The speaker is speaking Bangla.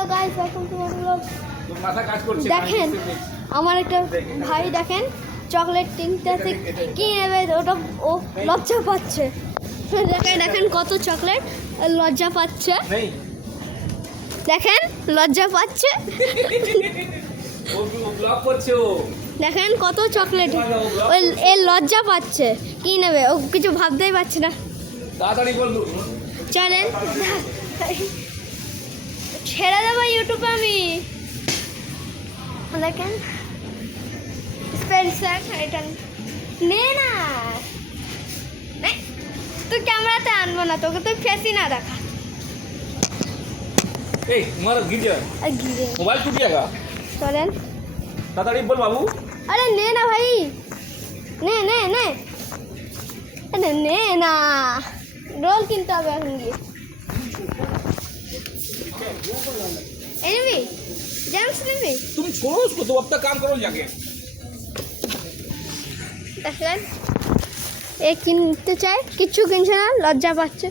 Hello guys, welcome to my blog. মাথা কাজ করছে। দেখেন আমার একটা ভাই, দেখেন চকলেট কিনতে কি নেবে, ওটা ও লজ্জা পাচ্ছে। দেখেন কত চকলেট, লজ্জা পাচ্ছে। দেখেন লজ্জা পাচ্ছে। ও ব্লগ করছে। ও দেখেন কত চকলেট, এ লজ্জা পাচ্ছে। কি নেবে ও কিছু ভাবতেই পারছে না। তাড়াতাড়ি বল। চলেন ছেড়ে দেবো ইউটিউবে আমি। দেখেন স্পেন্সার, এটা নে না, তুই ক্যামেরাতে আনবো না, তোকে তো ফেসই না দেখা। এই तुम्हारा गिर गया मोबाइल टूट जाएगा। চলেন ताड़ाताड़ी बोल बाबू। আরে নে না ভাই, নে নে নে, আরে নে না, রোল কিনতে হবে এখন গিয়ে। এই নিবি, জেমস নিবি? तुम छोड़ो उसको, तो अपना काम करो जाके। দেখলেন এ কিনতে চায়, কিচ্ছু কিনছে না, লজ্জা পাচ্ছে।